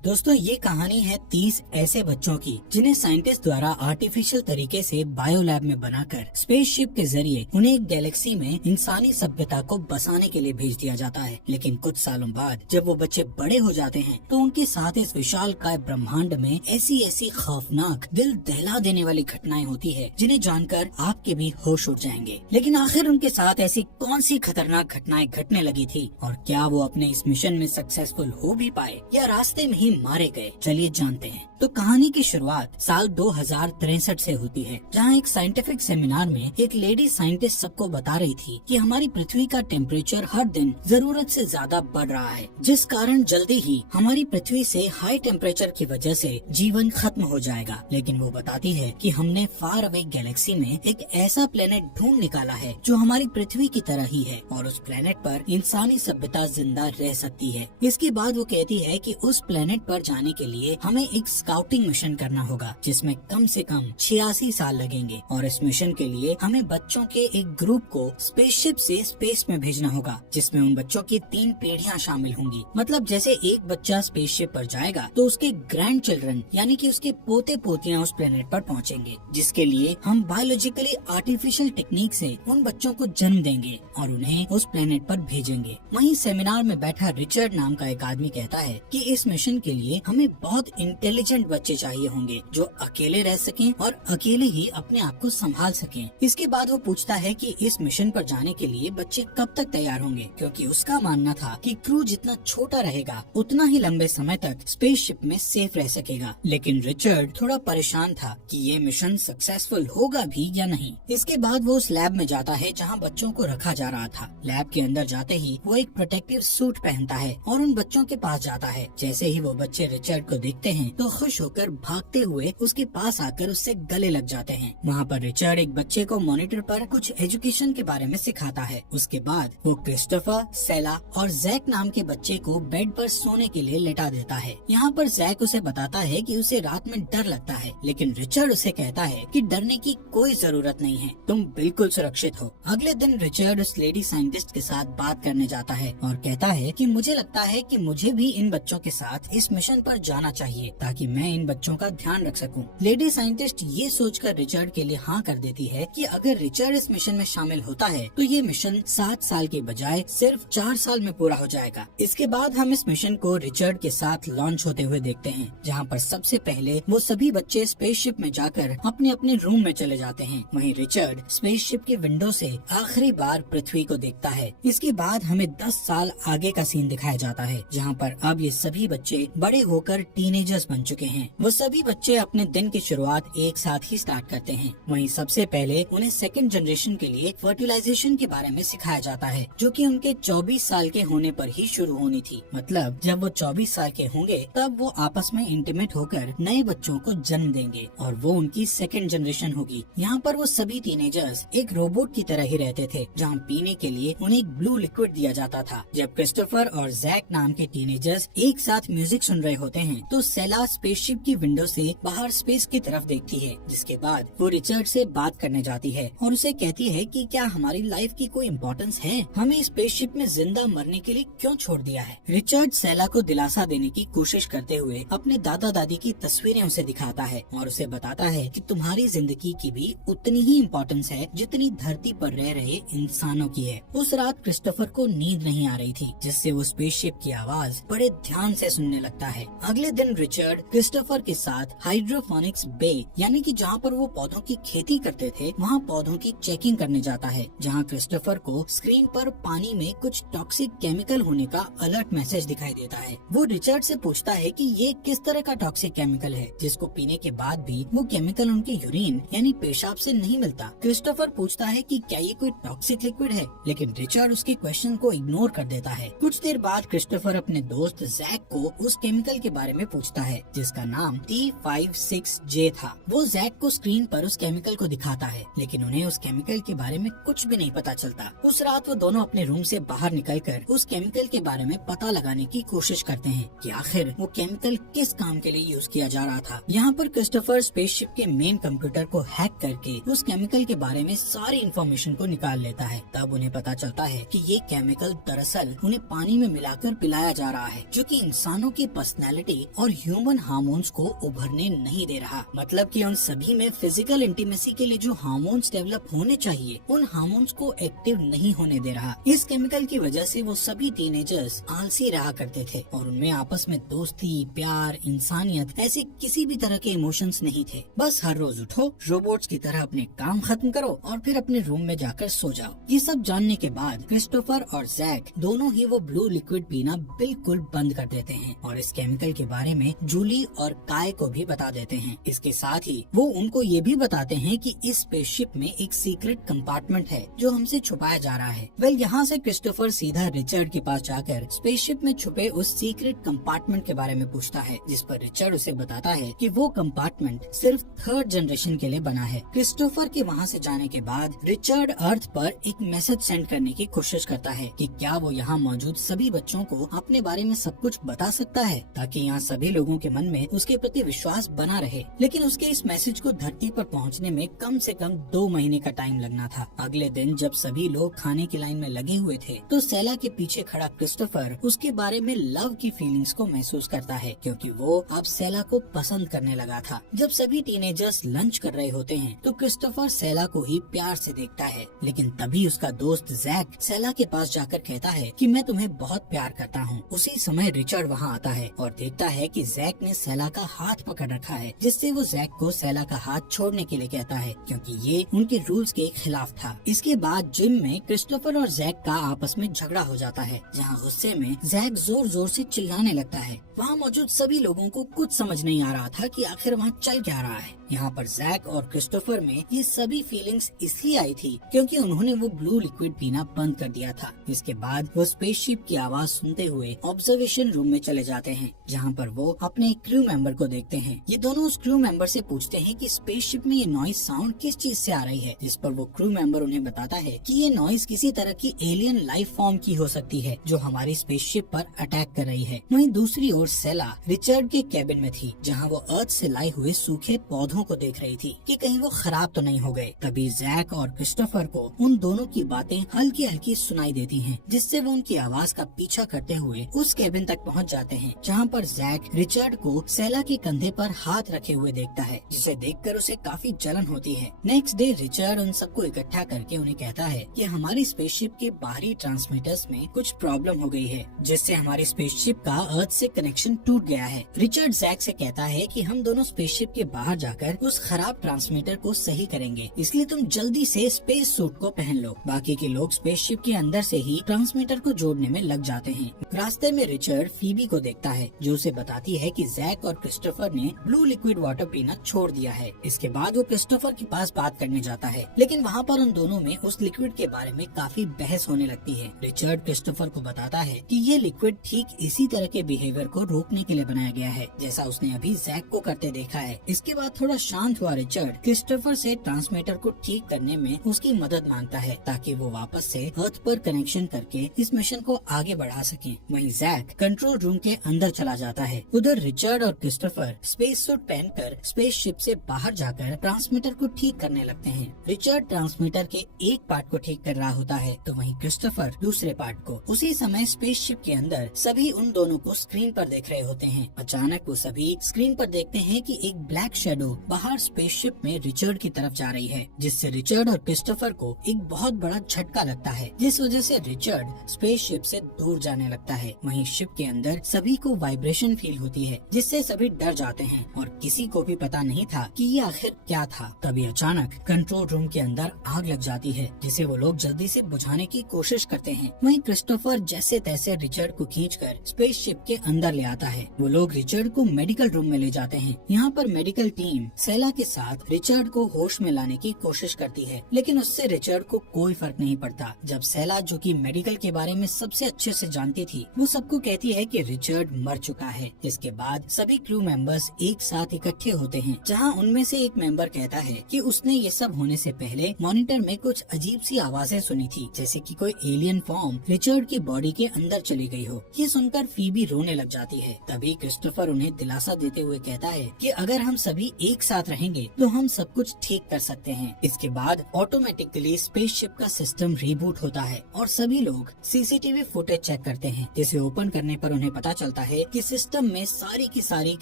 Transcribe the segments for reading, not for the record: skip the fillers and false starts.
दोस्तों ये कहानी है 30 ऐसे बच्चों की जिन्हें साइंटिस्ट द्वारा आर्टिफिशियल तरीके से बायोलैब में बनाकर स्पेसशिप के जरिए उन्हें एक गैलेक्सी में इंसानी सभ्यता को बसाने के लिए भेज दिया जाता है। लेकिन कुछ सालों बाद जब वो बच्चे बड़े हो जाते हैं तो उनके साथ इस विशाल काय ब्रह्मांड में ऐसी ऐसी खौफनाक दिल दहला देने वाली घटनाएं होती है जिन्हें जानकर आपके भी होश उड़ जाएंगे। लेकिन आखिर उनके साथ ऐसी कौन सी खतरनाक घटनाएं घटने लगी थी और क्या वो अपने इस मिशन में सक्सेसफुल हो भी पाए या रास्ते में ही मारे गए, चलिए जानते हैं। तो कहानी की शुरुआत साल 2063 से होती है, जहां एक साइंटिफिक सेमिनार में एक लेडी साइंटिस्ट सबको बता रही थी कि हमारी पृथ्वी का टेम्परेचर हर दिन जरूरत से ज्यादा बढ़ रहा है, जिस कारण जल्दी ही हमारी पृथ्वी से हाई टेम्परेचर की वजह से जीवन खत्म हो जाएगा। लेकिन वो बताती है कि हमने फार अवे गैलेक्सी में एक ऐसा प्लेनेट ढूंढ निकाला है जो हमारी पृथ्वी की तरह ही है और उस प्लेनेट पर इंसानी सभ्यता जिंदा रह सकती है। इसके बाद वो कहती है कि उस प्लेनेट पर जाने के लिए हमें एक स्काउटिंग मिशन करना होगा जिसमें कम से कम 86 साल लगेंगे और इस मिशन के लिए हमें बच्चों के एक ग्रुप को स्पेसशिप से स्पेस में भेजना होगा, जिसमें उन बच्चों की 3 पीढ़ियां शामिल होंगी। मतलब जैसे एक बच्चा स्पेसशिप पर जाएगा तो उसके ग्रैंड चिल्ड्रन यानी कि उसके पोते पोतियां उस प्लेनेट पर पहुंचेंगे, जिसके लिए हम बायोलॉजिकली आर्टिफिशियल टेक्निक से उन बच्चों को जन्म देंगे और उन्हें उस प्लेनेट पर भेजेंगे। वहीं सेमिनार में बैठा रिचर्ड नाम का एक आदमी कहता है कि इस मिशन के लिए हमें बहुत इंटेलिजेंट बच्चे चाहिए होंगे जो अकेले रह सकें और अकेले ही अपने आप को संभाल सकें। इसके बाद वो पूछता है कि इस मिशन पर जाने के लिए बच्चे कब तक तैयार होंगे, क्योंकि उसका मानना था कि क्रू जितना छोटा रहेगा उतना ही लंबे समय तक स्पेसशिप में सेफ रह सकेगा। लेकिन रिचर्ड थोड़ा परेशान था कि ये मिशन सक्सेसफुल होगा भी या नहीं। इसके बाद वो उस लैब में जाता है जहाँ बच्चों को रखा जा रहा था। लैब के अंदर जाते ही वो एक प्रोटेक्टिव सूट पहनता है और उन बच्चों के पास जाता है। जैसे ही वो बच्चे रिचर्ड को देखते हैं तो खुश होकर भागते हुए उसके पास आकर उससे गले लग जाते हैं। वहाँ पर रिचर्ड एक बच्चे को मॉनिटर पर कुछ एजुकेशन के बारे में सिखाता है। उसके बाद वो क्रिस्टोफर, सेला और जैक नाम के बच्चे को बेड पर सोने के लिए लेटा देता है। यहाँ पर जैक उसे बताता है कि उसे रात में डर लगता है, लेकिन रिचर्ड उसे कहता है कि डरने की कोई जरूरत नहीं है, तुम बिल्कुल सुरक्षित हो। अगले दिन रिचर्ड उस लेडी साइंटिस्ट के साथ बात करने जाता है और कहता है कि मुझे लगता है कि मुझे भी इन बच्चों के साथ इस मिशन पर जाना चाहिए ताकि मैं इन बच्चों का ध्यान रख सकूं। लेडी साइंटिस्ट ये सोचकर रिचर्ड के लिए हाँ कर देती है कि अगर रिचर्ड इस मिशन में शामिल होता है तो ये मिशन 7 साल के बजाय सिर्फ 4 साल में पूरा हो जाएगा। इसके बाद हम इस मिशन को रिचर्ड के साथ लॉन्च होते हुए देखते हैं, जहाँ पर सबसे पहले वो सभी बच्चे स्पेसशिप में जाकर अपने अपने रूम में चले जाते हैं। वहीं रिचर्ड स्पेसशिप की विंडो से आखिरी बार पृथ्वी को देखता है। इसके बाद हमें 10 साल आगे का सीन दिखाया जाता है, जहाँ पर अब ये सभी बच्चे बड़े होकर टीनेजर्स बन चुके हैं। वो सभी बच्चे अपने दिन की शुरुआत एक साथ ही स्टार्ट करते हैं। वहीं सबसे पहले उन्हें सेकंड जनरेशन के लिए फर्टिलाइजेशन के बारे में सिखाया जाता है, जो कि उनके 24 साल के होने पर ही शुरू होनी थी। मतलब जब वो 24 साल के होंगे तब वो आपस में इंटीमेट होकर नए बच्चों को जन्म देंगे और वो उनकी सेकंड जनरेशन होगी। यहाँ पर वो सभी टीनेजर्स एक रोबोट की तरह ही रहते थे, जहाँ पीने के लिए उन्हें एक ब्लू लिक्विड दिया जाता था। जब क्रिस्टोफर और जैक नाम के टीनेजर्स एक साथ म्यूजिक सुन रहे होते हैं तो सेला स्पेसशिप की विंडो से बाहर स्पेस की तरफ देखती है। जिसके बाद वो रिचर्ड से बात करने जाती है और उसे कहती है कि क्या हमारी लाइफ की कोई इम्पोर्टेंस है, हमें स्पेसशिप में जिंदा मरने के लिए क्यों छोड़ दिया है। रिचर्ड सेला को दिलासा देने की कोशिश करते हुए अपने दादा दादी की तस्वीरें उसे दिखाता है और उसे बताता है कि तुम्हारी जिंदगी की भी उतनी ही इम्पोर्टेंस है जितनी धरती पर रह रहे इंसानों की है। उस रात क्रिस्टोफर को नींद नहीं आ रही थी, जिससे वो स्पेसशिप की आवाज बड़े ध्यान से सुनने लगता है। अगले दिन रिचर्ड क्रिस्टोफर के साथ हाइड्रोफोनिक्स बे यानी कि जहाँ पर वो पौधों की खेती करते थे वहाँ पौधों की चेकिंग करने जाता है, जहाँ क्रिस्टोफर को स्क्रीन पर पानी में कुछ टॉक्सिक केमिकल होने का अलर्ट मैसेज दिखाई देता है। वो रिचर्ड से पूछता है कि ये किस तरह का टॉक्सिक केमिकल है जिसको पीने के बाद भी वो केमिकल उनके यूरिन यानी पेशाब से नहीं मिलता। क्रिस्टोफर पूछता है कि क्या ये कोई टॉक्सिक लिक्विड है, लेकिन रिचर्ड उसके क्वेश्चन को इग्नोर कर देता है। कुछ देर बाद क्रिस्टोफर अपने दोस्त जैक को उस केमिकल के बारे में पूछता है जिसका नाम T56J था। वो जैक को स्क्रीन पर उस केमिकल को दिखाता है, लेकिन उन्हें उस केमिकल के बारे में कुछ भी नहीं पता चलता। उस रात वो दोनों अपने रूम से बाहर निकलकर उस केमिकल के बारे में पता लगाने की कोशिश करते हैं कि आखिर वो केमिकल किस काम के लिए यूज किया जा रहा था। यहाँ पर क्रिस्टोफर स्पेसशिप के मेन कंप्यूटर को हैक करके उस केमिकल के बारे में सारी इंफॉर्मेशन को निकाल लेता है। तब उन्हें पता चलता है कि ये केमिकल दरअसल उन्हें पानी में मिलाकर पिलाया जा रहा है, जो कि इंसानों की पर्सनैलिटी और ह्यूमन हार्मोन्स को उभरने नहीं दे रहा। मतलब कि उन सभी में फिजिकल इंटीमेसी के लिए जो हार्मोन्स डेवलप होने चाहिए, उन हार्मोन्स को एक्टिव नहीं होने दे रहा। इस केमिकल की वजह से वो सभी टीनेजर्स आलसी रहा करते थे और उनमें आपस में दोस्ती, प्यार, इंसानियत ऐसे किसी भी तरह के इमोशंस नहीं थे। बस हर रोज उठो, रोबोट्स की तरह अपने काम खत्म करो और फिर अपने रूम में जाकर सो जाओ। ये सब जानने के बाद क्रिस्टोफर और जैक दोनों ही वो ब्लू लिक्विड पीना बिल्कुल बंद कर देते हैं और इस केमिकल के बारे में जूली और काय को भी बता देते हैं। इसके साथ ही वो उनको ये भी बताते हैं कि इस स्पेसशिप में एक सीक्रेट कंपार्टमेंट है जो हमसे छुपाया जा रहा है। यहाँ से क्रिस्टोफर सीधा रिचर्ड के पास जाकर स्पेसशिप में छुपे उस सीक्रेट कंपार्टमेंट के बारे में पूछता है, जिस पर रिचर्ड उसे बताता है कि वो कंपार्टमेंट सिर्फ थर्ड जनरेशन के लिए बना है। क्रिस्टोफर के वहाँ से जाने के बाद रिचर्ड अर्थ पर एक मैसेज सेंड करने की कोशिश करता है कि क्या वो यहाँ मौजूद सभी बच्चों को अपने बारे में सब कुछ बता सकता है, ताकि यहाँ सभी लोगों के मन में उसके प्रति विश्वास बना रहे। लेकिन उसके इस मैसेज को धरती पर पहुँचने में कम से कम 2 महीने का टाइम लगना था। अगले दिन जब सभी लोग खाने की लाइन में लगे हुए थे तो सेला के पीछे खड़ा क्रिस्टोफर उसके बारे में लव की फीलिंग्स को महसूस करता है, क्योंकि वो अब सेला को पसंद करने लगा था। जब सभी टीनेजर्स लंच कर रहे होते हैं तो क्रिस्टोफर सेला को ही प्यार से देखता है, लेकिन तभी उसका दोस्त जैक सेला के पास जाकर कहता है कि मैं तुम्हें बहुत प्यार करता हूँ। उसी समय रिचर्ड वहाँ आता है और देखता है कि जैक ने सेला का हाथ पकड़ रखा है, जिससे वो जैक को सेला का हाथ छोड़ने के लिए कहता है, क्योंकि ये उनके रूल्स के खिलाफ था। इसके बाद जिम में क्रिस्टोफर और जैक का आपस में झगड़ा हो जाता है, जहाँ गुस्से में जैक जोर जोर से चिल्लाने लगता है। वहाँ मौजूद सभी लोगों को कुछ समझ नहीं आ रहा था कि आखिर वहाँ चल क्या रहा है। यहाँ पर जैक और क्रिस्टोफर में ये सभी फीलिंग्स इसलिए आई थी क्योंकि उन्होंने वो ब्लू लिक्विड पीना बंद कर दिया था। इसके बाद वो स्पेसशिप की आवाज सुनते हुए ऑब्जर्वेशन रूम में चले जाते हैं, जहाँ पर वो अपने क्रू मेंबर को देखते हैं। ये दोनों उस क्रू मेंबर से पूछते हैं कि स्पेसशिप में ये नॉइज साउंड किस चीज से आ रही है, जिस पर वो क्रू मेंबर उन्हें बताता है कि ये नॉइज किसी तरह की एलियन लाइफ फॉर्म की हो सकती है जो हमारी स्पेसशिप पर अटैक कर रही है। वहीं दूसरी ओर सेला रिचर्ड के कैबिन में थी, जहाँ वो अर्थ से लाए हुए सूखे पौधों को देख रही थी कि कहीं वो खराब तो नहीं हो गए। तभी जैक और क्रिस्टोफर को उन दोनों की बातें हल्की हल्की सुनाई देती हैं, जिससे वो उनकी आवाज का पीछा करते हुए उस कैबिन तक पहुंच जाते हैं, जहां पर जैक रिचर्ड को सेला के कंधे पर हाथ रखे हुए देखता है, जिसे देखकर उसे काफी जलन होती है। नेक्स्ट डे रिचर्ड उन सबको इकट्ठा करके उन्हें कहता है कि हमारी स्पेसशिप के बाहरी ट्रांसमीटर्स में कुछ प्रॉब्लम हो गई है, जिससे हमारी स्पेसशिप का अर्थ से कनेक्शन टूट गया है। रिचर्ड जैक से कहता है कि हम दोनों स्पेसशिप के बाहर जाकर उस खराब ट्रांसमीटर को सही करेंगे, इसलिए तुम जल्दी से स्पेस सूट को पहन लो। बाकी के लोग स्पेसशिप के अंदर से ही ट्रांसमीटर को जोड़ने में लग जाते हैं। रास्ते में रिचर्ड फीबी को देखता है, जो उसे बताती है कि जैक और क्रिस्टोफर ने ब्लू लिक्विड वाटर पीना छोड़ दिया है। इसके बाद वो क्रिस्टोफर के पास बात करने जाता है, लेकिन वहाँ पर उन दोनों में उस लिक्विड के बारे में काफी बहस होने लगती है। रिचर्ड क्रिस्टोफर को बताता है कि ये लिक्विड ठीक इसी तरह के बिहेवियर को रोकने के लिए बनाया गया है, जैसा उसने अभी जैक को करते देखा है। इसके बाद थोड़ा शांत हुआ रिचर्ड क्रिस्टोफर से ट्रांसमीटर को ठीक करने में उसकी मदद मांगता है, ताकि वो वापस से अर्थ पर कनेक्शन करके इस मिशन को आगे बढ़ा सकें। वहीं जैक कंट्रोल रूम के अंदर चला जाता है। उधर रिचर्ड और क्रिस्टोफर स्पेस सूट पहनकर स्पेसशिप से बाहर जाकर ट्रांसमीटर को ठीक करने लगते हैं। रिचर्ड ट्रांसमीटर के एक पार्ट को ठीक कर रहा होता है, तो वहीं क्रिस्टोफर दूसरे पार्ट को। उसी समय स्पेसशिप के अंदर सभी उन दोनों को स्क्रीन पर देख रहे होते हैं। अचानक वो सभी स्क्रीन पर देखते हैं कि एक ब्लैक शेडो बाहर स्पेसशिप में रिचर्ड की तरफ जा रही है, जिससे रिचर्ड और क्रिस्टोफर को एक बहुत बड़ा झटका लगता है, जिस वजह से रिचर्ड स्पेसशिप से दूर जाने लगता है। वहीं शिप के अंदर सभी को वाइब्रेशन फील होती है, जिससे सभी डर जाते हैं और किसी को भी पता नहीं था कि ये आखिर क्या था। तभी अचानक कंट्रोल रूम के अंदर आग लग जाती है, जिसे वो लोग जल्दी से बुझाने की कोशिश करते हैं। वहीं क्रिस्टोफर जैसे तैसे रिचर्ड को खींचकर स्पेसशिप के अंदर ले आता है। वो लोग रिचर्ड को मेडिकल रूम में ले जाते हैं। यहाँ पर मेडिकल टीम सेला के साथ रिचर्ड को होश में लाने की कोशिश करती है, लेकिन उससे रिचर्ड को कोई फर्क नहीं पड़ता। जब सेला, जो कि मेडिकल के बारे में सबसे अच्छे से जानती थी, वो सबको कहती है कि रिचर्ड मर चुका है। इसके बाद सभी क्रू मेंबर्स एक साथ इकट्ठे होते हैं, जहां उनमें से एक मेंबर कहता है कि उसने ये सब होने से पहले मॉनिटर में कुछ अजीब सी आवाजें सुनी थी, जैसे कि कोई एलियन फॉर्म रिचर्ड की बॉडी के अंदर चली गई हो। ये सुनकर फीबी रोने लग जाती जाती है। तभी क्रिस्टोफर उन्हें दिलासा देते हुए कहता है कि अगर हम सभी एक साथ रहेंगे तो हम सब कुछ ठीक कर सकते हैं। इसके बाद ऑटोमेटिकली स्पेसशिप का सिस्टम रिबूट होता है और सभी लोग सीसीटीवी फुटेज चेक करते हैं, जिसे ओपन करने पर उन्हें पता चलता है कि सिस्टम में सारी की सारी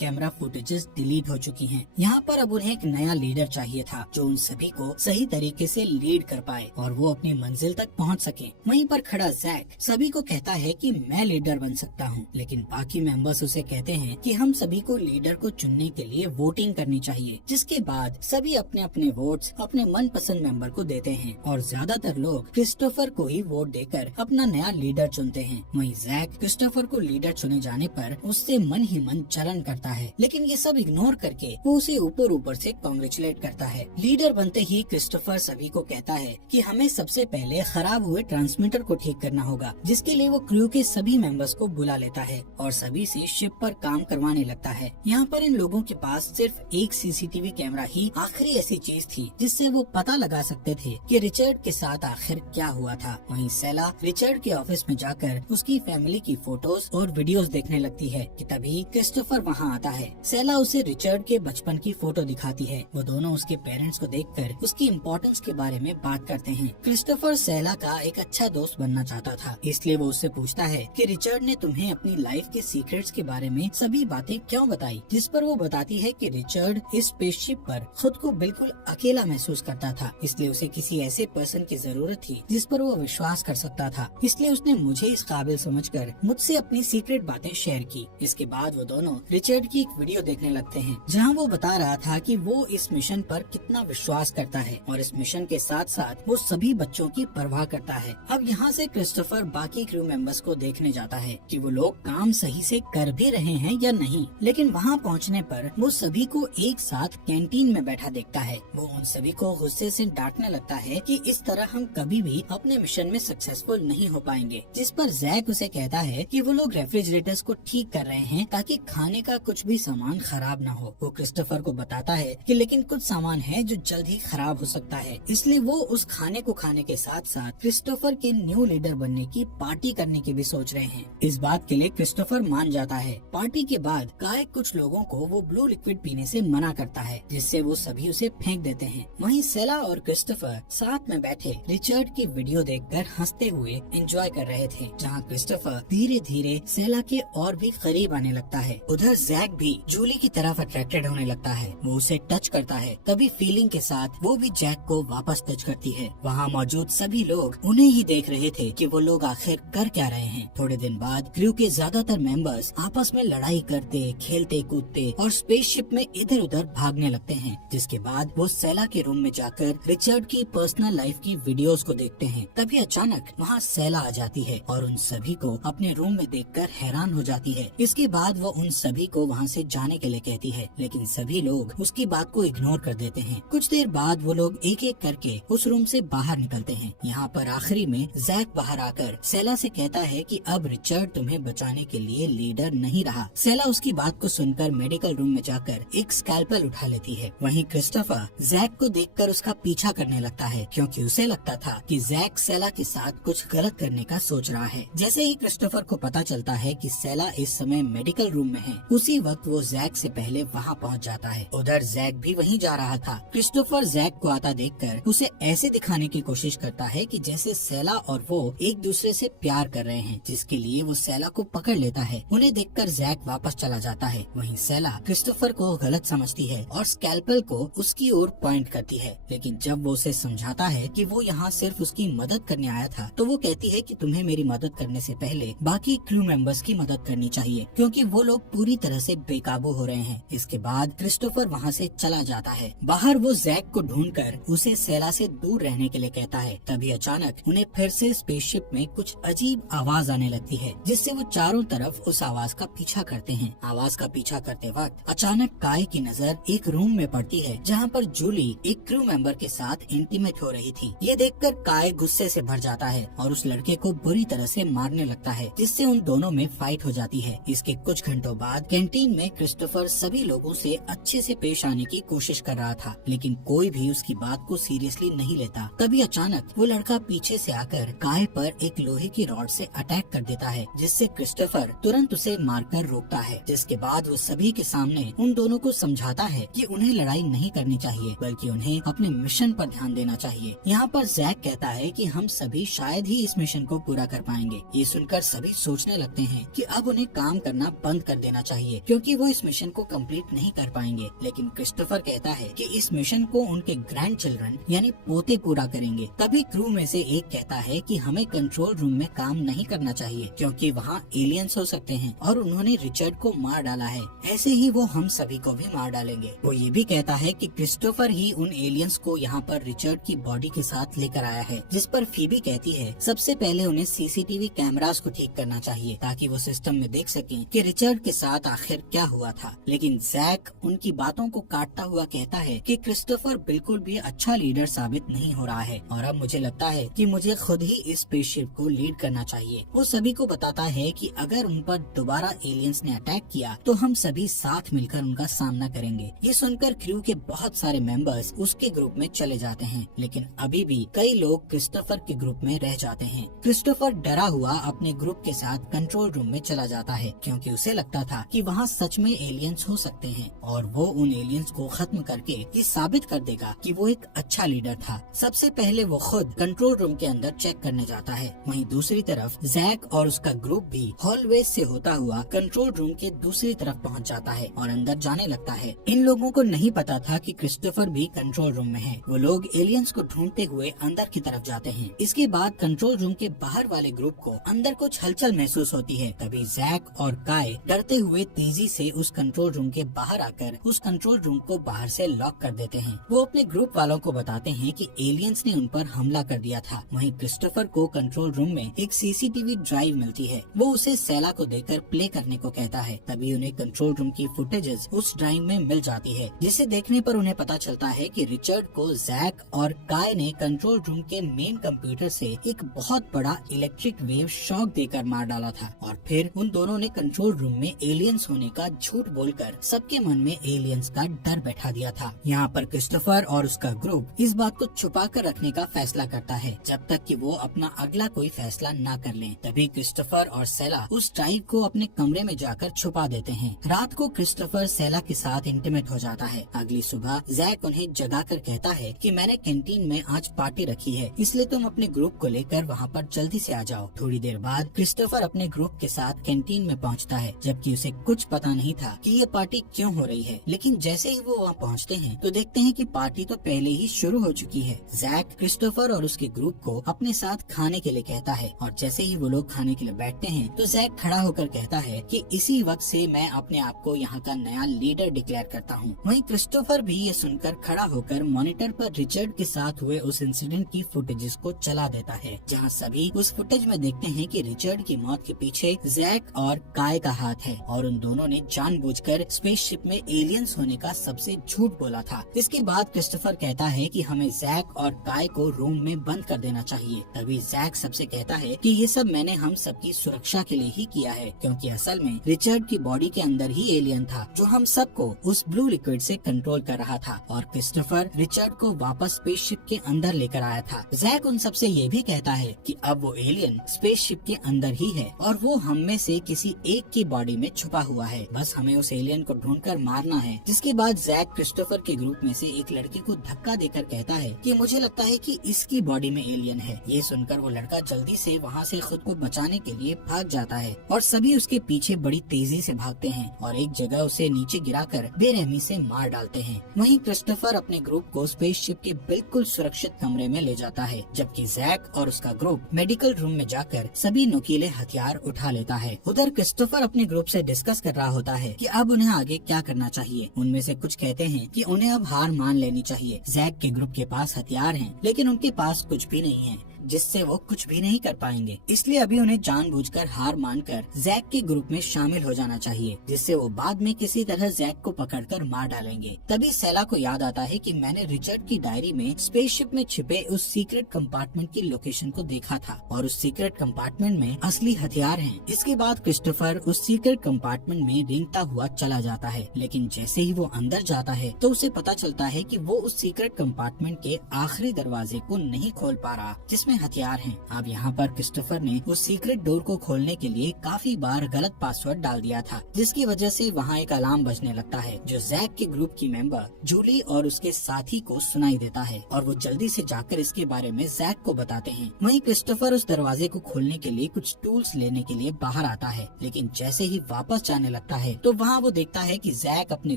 कैमरा फुटेजेस डिलीट हो चुकी हैं। यहाँ पर अब उन्हें एक नया लीडर चाहिए था जो उन सभी को सही तरीके से लीड कर पाए और वो अपनी मंजिल तक पहुँच सके। वहीं पर खड़ा जैक सभी को कहता है कि मैं लीडर बन सकता हूँ, लेकिन बाकी मेंबर्स उसे कहते हैं कि हम सभी को लीडर को चुनने के लिए वोटिंग करनी चाहिए। जिसके बाद सभी अपने अपने वोट्स अपने मनपसंद मेंबर को देते हैं और ज्यादातर लोग क्रिस्टोफर को ही वोट देकर अपना नया लीडर चुनते हैं। वहीं जैक क्रिस्टोफर को लीडर चुने जाने पर उससे मन ही मन जलन करता है, लेकिन ये सब इग्नोर करके वो उसे ऊपर ऊपर से कांग्रेचुलेट करता है। लीडर बनते ही क्रिस्टोफर सभी को कहता है कि हमें सबसे पहले खराब हुए ट्रांसमीटर को ठीक करना होगा, जिसके लिए वो क्रू के सभी मेंबर्स को बुला लेता है और सभी से शिप पर काम करवाने लगता है। यहाँ पर इन लोगों के पास सिर्फ एक सीसीटीवी कैमरा ही आखिरी ऐसी चीज थी जिससे वो पता लगा सकते थे कि रिचर्ड के साथ आखिर क्या हुआ था। वहीं सेला रिचर्ड के ऑफिस में जाकर उसकी फैमिली की फोटोज और वीडियोस देखने लगती है कि तभी क्रिस्टोफर वहाँ आता है। सेला उसे रिचर्ड के बचपन की फोटो दिखाती है। वो दोनों उसके पेरेंट्स को देखकर उसकी इम्पोर्टेंस के बारे में बात करते हैं। क्रिस्टोफर सेला का एक अच्छा दोस्त बनना चाहता था, इसलिए वो उससे पूछता है कि रिचर्ड ने तुम्हें अपनी लाइफ के सीक्रेट्स के बारे में सभी बातें क्यों बताई, जिस पर वो बताती है कि रिचर्ड इस स्पेसशिप पर खुद को बिल्कुल अकेला महसूस करता था, इसलिए उसे किसी ऐसे पर्सन की जरूरत थी जिस पर वो विश्वास कर सकता था। इसलिए उसने मुझे इस काबिल समझकर मुझसे अपनी सीक्रेट बातें शेयर की। इसके बाद वो दोनों रिचर्ड की एक वीडियो देखने लगते हैं जहां वो बता रहा था कि वो इस मिशन पर कितना विश्वास करता है और इस मिशन के साथ साथ वो सभी बच्चों की परवाह करता है। अब यहाँ से क्रिस्टोफर बाकी क्रू मेंबर्स को देखने जाता है कि वो लोग काम सही से कर भी रहे हैं या नहीं, लेकिन वहाँ पहुँचने पर वो सभी को एक साथ कैंटीन में बैठा देखता है। वो उन सभी को गुस्से से डांटने लगता है कि इस तरह हम कभी भी अपने मिशन में सक्सेसफुल नहीं हो पाएंगे, जिस पर जैक उसे कहता है कि वो लोग रेफ्रिजरेटर्स को ठीक कर रहे हैं ताकि खाने का कुछ भी सामान खराब ना हो। वो क्रिस्टोफर को बताता है कि लेकिन कुछ सामान है जो जल्द ही खराब हो सकता है, इसलिए वो उस खाने को खाने के साथ साथ क्रिस्टोफर के न्यू लीडर बनने की पार्टी करने की भी सोच रहे हैं। इस बात के लिए क्रिस्टोफर मान जाता है। पार्टी के बाद काय कुछ लोगों को वो ब्लू लिक्विड पीने से मना करता है, जिससे वो सभी उसे फेंक देते हैं। वहीं सेला और क्रिस्टोफर साथ में बैठे रिचर्ड की वीडियो देखकर हंसते हुए एंजॉय कर रहे थे, जहां क्रिस्टोफर धीरे धीरे सेला के और भी करीब आने लगता है। उधर जैक भी जूली की तरफ अट्रैक्टेड होने लगता है। वो उसे टच करता है, तभी फीलिंग के साथ वो भी जैक को वापस टच करती है। वहाँ मौजूद सभी लोग उन्हें ही देख रहे थे कि वो लोग आखिर कर क्या रहे हैं। थोड़े दिन बाद क्रू के ज्यादातर मेंबर्स आपस में लड़ाई करते, खेलते कूदते और स्पेसशिप में इधर उधर भागने लगते हैं, जिसके बाद वो सेला के रूम में जाकर रिचर्ड की पर्सनल लाइफ की वीडियोस को देखते हैं। तभी अचानक वहाँ सेला आ जाती है और उन सभी को अपने रूम में देखकर हैरान हो जाती है। इसके बाद वो उन सभी को वहाँ से जाने के लिए कहती है, लेकिन सभी लोग उसकी बात को इग्नोर कर देते हैं। कुछ देर बाद वो लोग एक एक करके उस रूम से बाहर निकलते हैं। यहाँ पर आखिरी में जैक बाहर आकर सेला से कहता है कि अब रिचर्ड तुम्हें बचाने के लिए लीडर नहीं रहा। सेला उसकी बात को सुनकर मेडिकल रूम में जाकर एक स्कैल्पेल उठा लेती है। वहीं क्रिस्टोफर जैक को देखकर उसका पीछा करने लगता है, क्योंकि उसे लगता था कि जैक सेला के साथ कुछ गलत करने का सोच रहा है। जैसे ही क्रिस्टोफर को पता चलता है कि सेला इस समय मेडिकल रूम में है, उसी वक्त वो जैक से पहले वहाँ पहुँच जाता है। उधर जैक भी वहीं जा रहा था। क्रिस्टोफर जैक को आता देखकर उसे ऐसे दिखाने की कोशिश करता है कि जैसे सेला और वो एक दूसरे से प्यार कर रहे हैं, जिसके लिए वो सेला को पकड़ लेता है। उन्हें देखकर जैक वापस चला जाता है। वहीं सेला क्रिस्टोफर को गलत समझती है और स्कैल्पेल को उसकी ओर पॉइंट करती है, लेकिन जब वो उसे समझाता है कि वो यहाँ सिर्फ उसकी मदद करने आया था, तो वो कहती है कि तुम्हें मेरी मदद करने से पहले बाकी क्रू मेंबर्स की मदद करनी चाहिए, क्योंकि वो लोग पूरी तरह से बेकाबू हो रहे हैं। इसके बाद क्रिस्टोफर वहाँ से चला जाता है। बाहर वो जैक को ढूंढकर उसे सेला से दूर रहने के लिए कहता है। तभी अचानक उन्हें फिर से स्पेसशिप में कुछ अजीब आवाज आने लगती है, जिससे वो चारों तरफ उस आवाज का पीछा करते हैं। आवाज का पीछा करते वक्त अचानक काय की नजर एक रूम में पड़ती है, जहाँ पर जूली एक क्रू मेंबर के साथ इंटीमेट हो रही थी। ये देखकर काय गुस्से से भर जाता है और उस लड़के को बुरी तरह से मारने लगता है, जिससे उन दोनों में फाइट हो जाती है। इसके कुछ घंटों बाद कैंटीन में क्रिस्टोफर सभी लोगों से अच्छे से पेश आने की कोशिश कर रहा था, लेकिन कोई भी उसकी बात को सीरियसली नहीं लेता। तभी अचानक वो लड़का पीछे से आकर काय पर एक लोहे की रॉड से अटैक कर देता है, जिससे क्रिस्टोफर तुरंत उसे मारकर रोकता है, जिसके बाद वो सभी के सामने उन दोनों को समझाता है कि उन्हें लड़ाई नहीं करनी चाहिए, बल्कि उन्हें अपने मिशन पर ध्यान देना चाहिए। यहाँ पर जैक कहता है कि हम सभी शायद ही इस मिशन को पूरा कर पाएंगे। ये सुनकर सभी सोचने लगते हैं कि अब उन्हें काम करना बंद कर देना चाहिए, क्योंकि वो इस मिशन को कंप्लीट नहीं कर पाएंगे। लेकिन क्रिस्टोफर कहता है कि इस मिशन को उनके ग्रैंड चिल्ड्रन यानी पोते पूरा करेंगे। तभी क्रू में से एक कहता है कि हमें कंट्रोल रूम में काम नहीं करना चाहिए, क्योंकि वहाँ एलियंस हो सकते हैं और उन्होंने रिचर्ड को मार डाला है। ऐसे ही वो हम सभी को भी मार डालेंगे। वो ये भी कहता है कि क्रिस्टोफर ही उन एलियंस को यहाँ पर रिचर्ड की बॉडी के साथ लेकर आया है, जिस पर फीबी कहती है सबसे पहले उन्हें सीसीटीवी कैमरास को ठीक करना चाहिए, ताकि वो सिस्टम में देख सकें कि रिचर्ड के साथ आखिर क्या हुआ था। लेकिन जैक उनकी बातों को काटता हुआ कहता है कि क्रिस्टोफर बिल्कुल भी अच्छा लीडर साबित नहीं हो रहा है और अब मुझे लगता है कि मुझे खुद ही इस स्पेसशिप को लीड करना चाहिए। वो सभी को बताता है कि अगर उन पर दोबारा एलियंस ने अटैक किया तो हम सभी साथ मिलकर उनका सामना करेंगे। ये सुनकर क्रू के बहुत सारे मेंबर्स उसके ग्रुप में चले जाते हैं, लेकिन अभी भी कई लोग क्रिस्टोफर के ग्रुप में रह जाते हैं। क्रिस्टोफर डरा हुआ अपने ग्रुप के साथ कंट्रोल रूम में चला जाता है, क्योंकि उसे लगता था कि वहाँ सच में एलियंस हो सकते हैं और वो उन एलियंस को खत्म करके ये साबित कर देगा कि वो एक अच्छा लीडर था। सबसे पहले वो खुद कंट्रोल रूम के अंदर चेक करने जाता है। वहीं दूसरी तरफ जैक और उसका ग्रुप भी हॉलवे से होता हुआ कंट्रोल रूम के दूसरी तरफ पहुंच जाता है और अंदर जाने लगता है। इन लोगों को नहीं पता था कि क्रिस्टोफर भी कंट्रोल रूम में है। वो लोग एलियंस को ढूंढते हुए अंदर की तरफ जाते हैं। इसके बाद कंट्रोल रूम के बाहर वाले ग्रुप को अंदर कुछ हलचल महसूस होती है। तभी जैक और काय डरते हुए तेजी से उस कंट्रोल रूम के बाहर आकर उस कंट्रोल रूम को बाहर से लॉक कर देते हैं। वो अपने ग्रुप वालों को बताते हैं कि एलियंस ने उन पर हमला कर दिया था। वहीं क्रिस्टोफर को कंट्रोल रूम में एक सीसीटीवी ड्राइव मिलती है। वो उसे सेला को देकर प्ले करने को कहता है। तभी उन्हें कंट्रोल रूम की फुटेजेस उस ड्राइव में मिल जाती है, जिसे देखने पर उन्हें पता चलता है कि रिचर्ड को जैक और काय ने कंट्रोल रूम के मेन कंप्यूटर से एक बहुत बड़ा इलेक्ट्रिक वेव शॉक देकर मार डाला था और फिर उन दोनों ने कंट्रोल रूम में एलियंस होने का झूठ बोलकर सबके मन में एलियंस का डर बैठा दिया था। यहाँ पर क्रिस्टोफर और उसका ग्रुप इस बात को छुपा कर रखने का फैसला करता है जब तक कि वो अपना अगला कोई फैसला ना कर लें। तभी क्रिस्टोफर और सेला उस ड्राइव को अपने कमरे में जाकर छुपा देते हैं। रात को क्रिस्टोफर सेला के साथ इंटीमेट हो जाता है। अगली सुबह जैक उन्हें जगाकर कहता है कि मैंने कैंटीन में आज पार्टी रखी है, इसलिए तुम अपने ग्रुप को लेकर वहाँ पर जल्दी से आ जाओ। थोड़ी देर बाद क्रिस्टोफर अपने ग्रुप के साथ कैंटीन में पहुँचता है, जबकि उसे कुछ पता नहीं था कि ये पार्टी क्यों हो रही है। लेकिन जैसे ही वो वहाँ पहुँचते हैं तो देखते हैं कि पार्टी तो पहले ही शुरू हो चुकी है। जैक क्रिस्टोफर और उसके ग्रुप को अपने साथ खाने के लिए कहता है और जैसे ही वो लोग खाने के लिए बैठते हैं तो जैक खड़ा होकर कहता है कि इसी वक्त से मैं अपने आप को यहाँ का नया लीडर डिक्लेयर करता हूँ। वहीं क्रिस्टोफर भी ये सुनकर खड़ा होकर मॉनिटर पर रिचर्ड के साथ हुए उस इंसिडेंट की फुटेजेस को चला देता है, जहाँ सभी उस फुटेज में देखते हैं कि रिचर्ड की मौत के पीछे जैक और काय का हाथ है और उन दोनों ने जानबूझकर स्पेसशिप में एलियंस होने का सबसे झूठ बोला था। इसके बाद क्रिस्टोफर कहता है कि हमें जैक और काय को रूम में बंद कर देना चाहिए। तभी जैक सबसे कहता है कि ये सब मैंने हम सबकी सुरक्षा के लिए ही किया है, क्योंकि असल में रिचर्ड की बॉडी के अंदर ही एलियन था जो हम सबको उस ब्लू लिक्विड से कंट्रोल कर रहा था और क्रिस्टोफर रिचर्ड को वापस स्पेसशिप के अंदर लेकर आया था। जैक उन सबसे ये भी कहता है कि अब वो एलियन स्पेसशिप के अंदर ही है और वो हम में से किसी एक की बॉडी में छुपा हुआ है, बस हमें उस एलियन को ढूंढकर मारना है। जिसके बाद जैक क्रिस्टोफर के ग्रुप में से एक लड़की को धक्का देकर कहता है कि मुझे लगता है कि इसकी बॉडी में एलियन है। ये सुनकर वो लड़का जल्दी से वहाँ से खुद को बचाने के लिए भाग जाता है और सभी उसके पीछे बड़ी तेजी से भागते हैं और एक जगह उसे नीचे गिराकर बेरहमी से मार डालते हैं। वहीं क्रिस्टोफर अपने ग्रुप को स्पेसशिप के बिल्कुल सुरक्षित कमरे में ले जाता है, जबकि जैक और उसका ग्रुप मेडिकल रूम में जाकर सभी नुकीले हथियार उठा लेता है। उधर क्रिस्टोफर अपने ग्रुप से डिस्कस कर रहा होता है कि अब उन्हें आगे क्या करना चाहिए। उनमें से कुछ कहते हैं कि उन्हें अब हार मान लेनी चाहिए। जैक के ग्रुप के पास हथियार हैं, लेकिन उनके पास कुछ भी नहीं है जिससे वो कुछ भी नहीं कर पाएंगे, इसलिए अभी उन्हें जानबूझकर हार मानकर जैक के ग्रुप में शामिल हो जाना चाहिए, जिससे वो बाद में किसी तरह जैक को पकड़कर मार डालेंगे। तभी सेला को याद आता है कि मैंने रिचर्ड की डायरी में स्पेसशिप में छिपे उस सीक्रेट कंपार्टमेंट की लोकेशन को देखा था और उस सीक्रेट कंपार्टमेंट में असली हथियार हैं। इसके बाद क्रिस्टोफर उस सीक्रेट कंपार्टमेंट में रेंगता हुआ चला जाता है, लेकिन जैसे ही वो अंदर जाता है तो उसे पता चलता है कि वो उस सीक्रेट कंपार्टमेंट के आखिरी दरवाजे को नहीं खोल पा रहा, जिसमें जिसमें हथियार हैं। अब यहाँ पर क्रिस्टोफर ने उस सीक्रेट डोर को खोलने के लिए काफी बार गलत पासवर्ड डाल दिया था, जिसकी वजह से वहाँ एक अलार्म बजने लगता है जो जैक के ग्रुप की मेंबर जूली और उसके साथी को सुनाई देता है और वो जल्दी से जाकर इसके बारे में जैक को बताते हैं। वहीं क्रिस्टोफर उस दरवाजे को खोलने के लिए कुछ टूल्स लेने के लिए बाहर आता है, लेकिन जैसे ही वापस जाने लगता है तो वहाँ वो देखता है कि जैक अपने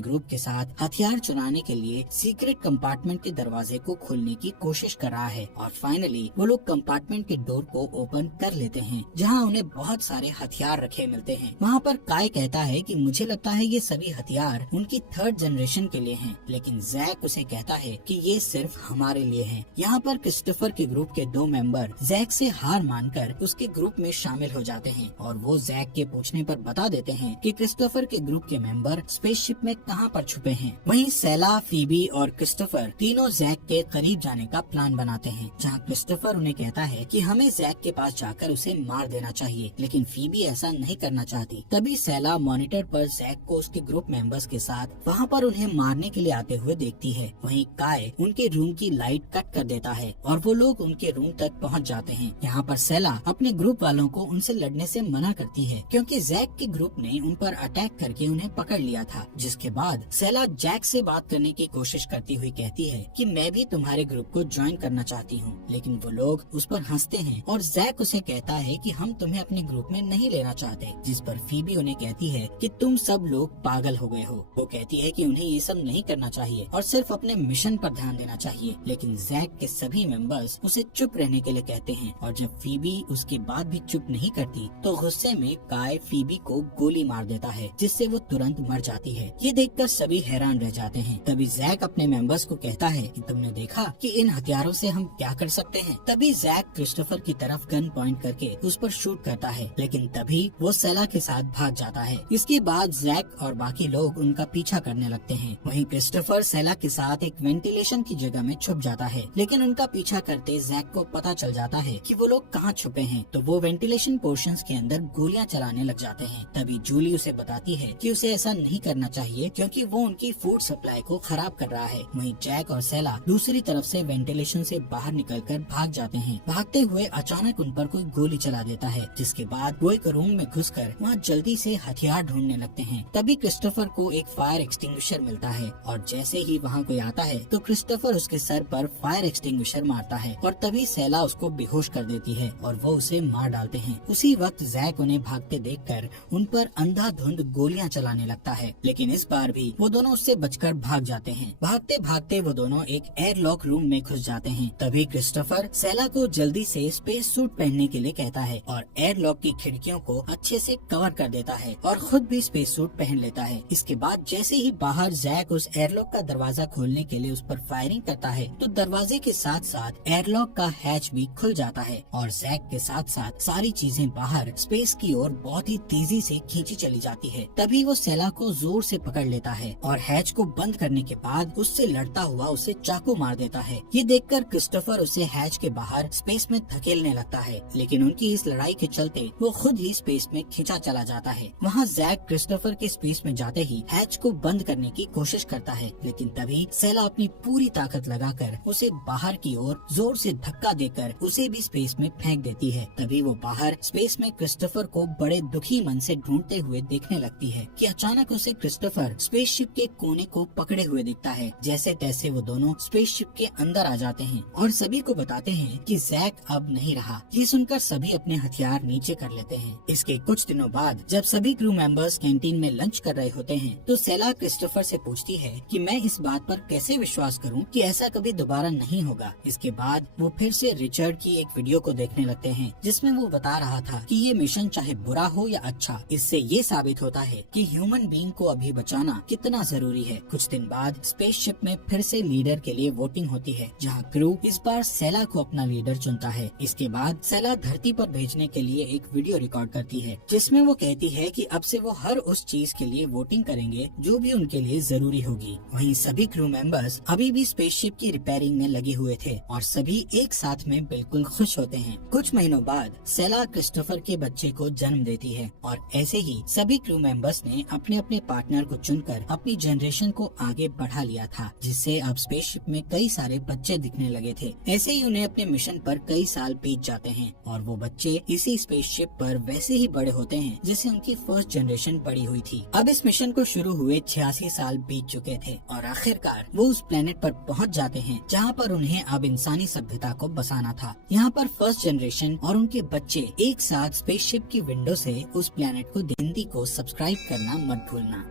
ग्रुप के साथ हथियार चुराने के लिए सीक्रेट कंपार्टमेंट के दरवाजे को खोलने की कोशिश कर रहा है। और फाइनली वो लोग कंपार्टमेंट के डोर को ओपन कर लेते हैं, जहाँ उन्हें बहुत सारे हथियार रखे मिलते हैं। वहाँ पर काय कहता है कि मुझे लगता है ये सभी हथियार उनकी थर्ड जनरेशन के लिए हैं, लेकिन जैक उसे कहता है कि ये सिर्फ हमारे लिए हैं। यहाँ पर क्रिस्टोफर के ग्रुप के 2 मेंबर जैक से हार मानकर उसके ग्रुप में शामिल हो जाते हैं और वो जैक के पूछने पर बता देते हैं कि क्रिस्टोफर के ग्रुप के मेंबर स्पेसशिप में कहाँ पर छुपे हैं। वहीं सेला, फीबी और क्रिस्टोफर तीनों जैक के करीब जाने का प्लान बनाते हैं, जहाँ क्रिस्टोफर उन्हें कहता है कि हमें जैक के पास जाकर उसे मार देना चाहिए, लेकिन फीबी ऐसा नहीं करना चाहती। तभी सेला मॉनिटर पर जैक को उसके ग्रुप मेंबर्स के साथ वहाँ पर उन्हें मारने के लिए आते हुए देखती है। वहीं काय उनके रूम की लाइट कट कर देता है और वो लोग उनके रूम तक पहुँच जाते हैं। यहाँ पर सेला अपने ग्रुप वालों को उनसे लड़ने से मना करती है, क्योंकि जैक के ग्रुप ने उन पर अटैक करके उन्हें पकड़ लिया था। जिसके बाद सेला जैक से बात करने की कोशिश करती हुई कहती है कि मैं भी तुम्हारे ग्रुप को ज्वाइन करना चाहती हूँ, लेकिन वो लोग उस पर हंसते हैं और जैक उसे कहता है कि हम तुम्हें अपने ग्रुप में नहीं लेना चाहते। जिस पर फीबी उन्हें कहती है कि तुम सब लोग पागल हो गए हो। वो कहती है कि उन्हें ये सब नहीं करना चाहिए और सिर्फ अपने मिशन पर ध्यान देना चाहिए, लेकिन जैक के सभी मेंबर्स उसे चुप रहने के लिए कहते हैं। और जब फीबी उसके बाद भी चुप नहीं करती तो गुस्से में काय फीबी को गोली मार देता है, जिससे वो तुरंत मर जाती है। ये देखकर सभी हैरान रह जाते हैं। तभी जैक अपने मेंबर्स को कहता है कि तुमने देखा कि इन हथियारों से हम क्या कर सकते हैं। तभी जैक क्रिस्टोफर की तरफ गन पॉइंट करके उस पर शूट करता है, लेकिन तभी वो सेला के साथ भाग जाता है। इसके बाद जैक और बाकी लोग उनका पीछा करने लगते हैं। वहीं क्रिस्टोफर सेला के साथ एक वेंटिलेशन की जगह में छुप जाता है, लेकिन उनका पीछा करते जैक को पता चल जाता है कि वो लोग कहाँ छुपे हैं, तो वो वेंटिलेशन पोर्शंस के अंदर गोलियां चलाने लग जाते हैं। तभी जूली उसे बताती है कि उसे ऐसा नहीं करना चाहिए, क्योंकि वो उनकी फूड सप्लाई को खराब कर रहा है। वहीं जैक और सेला दूसरी तरफ से वेंटिलेशन से बाहर निकलकर भाग जाते हैं। भागते हुए अचानक उन पर कोई गोली चला देता है, जिसके बाद वो एक रूम में घुसकर वहाँ जल्दी से हथियार ढूंढने लगते हैं। तभी क्रिस्टोफर को एक फायर एक्सटिंग्विशर मिलता है और जैसे ही वहाँ कोई आता है तो क्रिस्टोफर उसके सर पर फायर एक्सटिंग्विशर मारता है और तभी सेला उसको बेहोश कर देती है और वो उसे मार डालते हैं। उसी वक्त जैक उन्हें भागते देखकर उन पर अंधाधुंध गोलियां चलाने लगता है, लेकिन इस बार भी वो दोनों उससे बचकर भाग जाते हैं। भागते भागते वो दोनों एक एयरलॉक रूम में घुस जाते हैं। तभी क्रिस्टोफर सेला को जल्दी से स्पेस सूट पहनने के लिए कहता है और एयरलॉक की खिड़कियों को अच्छे से कवर कर देता है और खुद भी स्पेस सूट पहन लेता है। इसके बाद जैसे ही बाहर जैक उस एयरलॉक का दरवाजा खोलने के लिए उस पर फायरिंग करता है तो दरवाजे के साथ साथ एयरलॉक का हैच भी खुल जाता है और जैक के साथ साथ सारी चीजें बाहर स्पेस की ओर बहुत ही तेजी से खींची चली जाती है। तभी वो सेला को जोर से पकड़ लेता है और हैच को बंद करने के बाद उससे लड़ता हुआ उसे चाकू मार देता है। ये देखकर क्रिस्टोफर उसे हैच के बाहर स्पेस में धकेलने लगता है, लेकिन उनकी इस लड़ाई के चलते वो खुद ही स्पेस में खींचा चला जाता है। वहाँ जैक क्रिस्टोफर के स्पेस में जाते ही हैच को बंद करने की कोशिश करता है, लेकिन तभी सेला अपनी पूरी ताकत लगाकर उसे बाहर की ओर जोर से धक्का देकर उसे भी स्पेस में फेंक देती है। तभी वो बाहर स्पेस में क्रिस्टोफर को बड़े दुखी मन से ढूंढते हुए देखने लगती है कि अचानक उसे क्रिस्टोफर स्पेसशिप के कोने को पकड़े हुए दिखता है। जैसे तैसे वो दोनों स्पेसशिप के अंदर आ जाते हैं और सभी को बताते हैं कि जैक अब नहीं रहा। ये सुनकर सभी अपने हथियार नीचे कर लेते हैं। इसके कुछ दिनों बाद जब सभी क्रू मेंबर्स कैंटीन में लंच कर रहे होते हैं तो सेला क्रिस्टोफर से पूछती है कि मैं इस बात पर कैसे विश्वास करूं कि ऐसा कभी दोबारा नहीं होगा। इसके बाद वो फिर से रिचर्ड की एक वीडियो को देखने लगते हैं, जिसमें वो बता रहा था कि ये मिशन चाहे बुरा हो या अच्छा, इससे ये साबित होता है कि ह्यूमन बीइंग को अभी बचाना कितना जरूरी है। कुछ दिन बाद स्पेसशिप में फिर से लीडर के लिए वोटिंग होती है, जहाँ क्रू इस बार सेला को अपना लीडर चुनता है। इसके बाद सेला धरती पर भेजने के लिए एक वीडियो रिकॉर्ड करती है, जिसमें वो कहती है कि अब से वो हर उस चीज के लिए वोटिंग करेंगे जो भी उनके लिए जरूरी होगी। वहीं सभी क्रू मेंबर्स अभी भी स्पेसशिप की रिपेयरिंग में लगे हुए थे और सभी एक साथ में बिल्कुल खुश होते हैं। कुछ महीनों बाद सेला क्रिस्टोफर के बच्चे को जन्म देती है और ऐसे ही सभी क्रू मेंबर्स ने अपने अपने पार्टनर को चुनकर अपनी जनरेशन को आगे बढ़ा लिया था, जिससे अब स्पेसशिप में कई सारे बच्चे दिखने लगे थे। ऐसे ही उन्हें अपने मिशन पर कई साल बीत जाते हैं और वो बच्चे इसी स्पेसशिप पर वैसे ही बड़े होते हैं जैसे उनकी फर्स्ट जनरेशन बड़ी हुई थी। अब इस मिशन को शुरू हुए 86 साल बीत चुके थे और आखिरकार वो उस प्लेनेट पर पहुंच जाते हैं जहां पर उन्हें अब इंसानी सभ्यता को बसाना था। यहाँ पर फर्स्ट जनरेशन और उनके बच्चे एक साथ स्पेसशिप की विंडो से उस प्लेनेट को हिंदी को सब्सक्राइब करना मत भूलना।